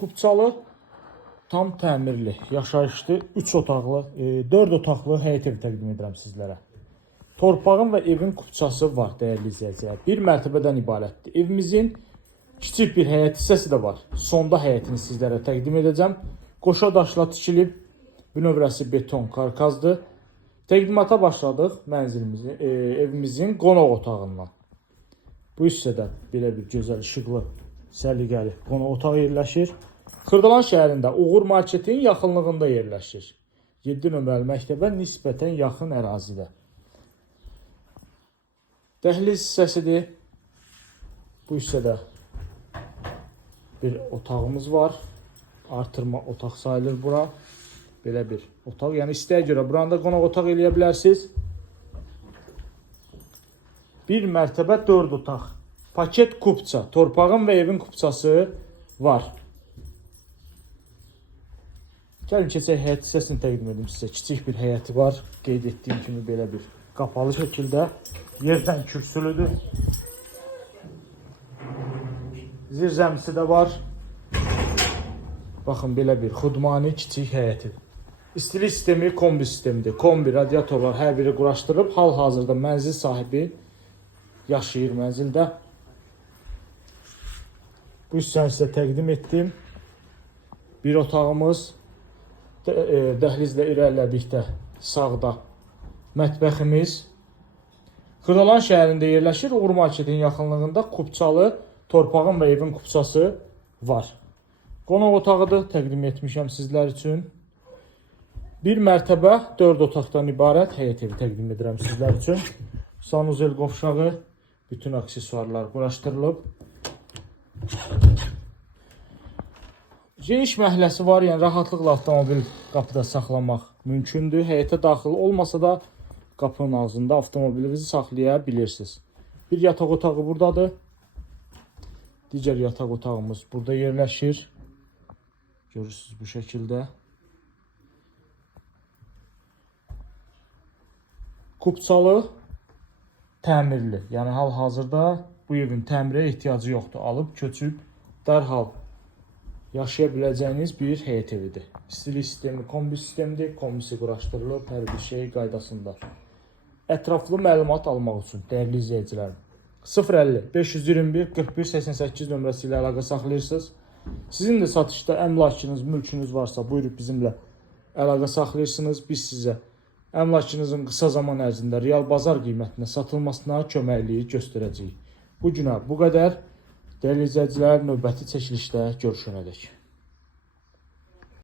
Kupçalı, tam təmirli, yaşayışlı, 3 otaqlı, 4 otaqlı həyət evi təqdim edirəm sizlərə. Torpağın və evin kupçası var, dəyərli izləyicilər. Bir mərtəbədən ibarətdir. Evimizin kiçik bir həyət hissəsi də var. Sonda həyətini sizlərə təqdim edəcəm. Qoşa daşla tikilib, bünövrəsi beton karkazdır. Təqdimata başladıq evimizin qonaq otağından. Bu hissədə belə bir gözəl, işıqlı, səliqəli qonaq otağı yerləşir. Xırdalan şəhərində Uğur marketin yaxınlığında yerləşir. 7 nömrəli məktəbə nisbətən yaxın ərazidə. Dəhliz hissəsidir. Bu hissədə bir otağımız var. Artırma otaq sayılır bura. Belə bir otaq. Yəni istəyə görə buranı da qonaq otaq eləyə bilərsiniz. Bir mərtəbə 4 otaq. Paket kupça. Torpağın və evin kupçası var. Gəlin keçək həyət hissəsini təqdim edim sizə. Kiçik bir həyəti var. Qeyd etdiyim kimi belə bir qapalı şəkildə. Yerdən kürsülüdür. Zirzəmisi də var. Baxın, belə bir xudmani kiçik həyəti. İstilik sistemi kombi sistemidir. Kombi, radiatorlar hər biri quraşdırılıb. Hal-hazırda mənzil sahibi yaşayır mənzildə. Bu hissəni sizə təqdim etdim. Bir otağımız, dəhlizlə irəlilədikdə sağda mətbəximiz. Xırdalan şəhərində yerləşir. Uğur marketin yaxınlığında kupçalı, torpağın və evin kupçası var. Qonaq otağıdır, təqdim etmişəm sizlər üçün. Bir mərtəbə 4 otaqdan ibarət həyət evi təqdim edirəm sizlər üçün. Sanuzel qovşağı, bütün aksesuarlar quraşdırılıb. Geniş məhəlləsi var, yəni rahatlıqla avtomobil qapıda saxlamaq mümkündür. Həyətə daxil olmasa da qapının ağzında avtomobilinizi saxlaya bilirsiniz. Bir yataq otağı buradadır. Digər yataq otağımız burada yerləşir. Görürsünüz bu şəkildə. Kupçalı, təmirli. Yəni hal-hazırda bu evin təmirə ehtiyacı yoxdur. Alıb, köçüb, dərhal yaşaya biləcəyiniz bir həyət evidir. İstilik sistemi kombi sistemidir. Kombisi quraşdırılıb, hər bir şey qaydasında. Ətraflı məlumat almaq üçün, dəyərli izləyicilərim, 050 521 41 88 nömrəsi ilə əlaqə saxlayırsınız. Sizin də satışda əmlakınız, mülkünüz varsa, buyurub bizimlə əlaqə saxlayırsınız. Biz sizə əmlakınızın qısa zaman ərzində real bazar qiymətinə satılmasına köməkliyi göstərəcəyik. Bu günə bu qədər. Dəyərli izləyicilər, növbəti çəkilişdə görüşənədək.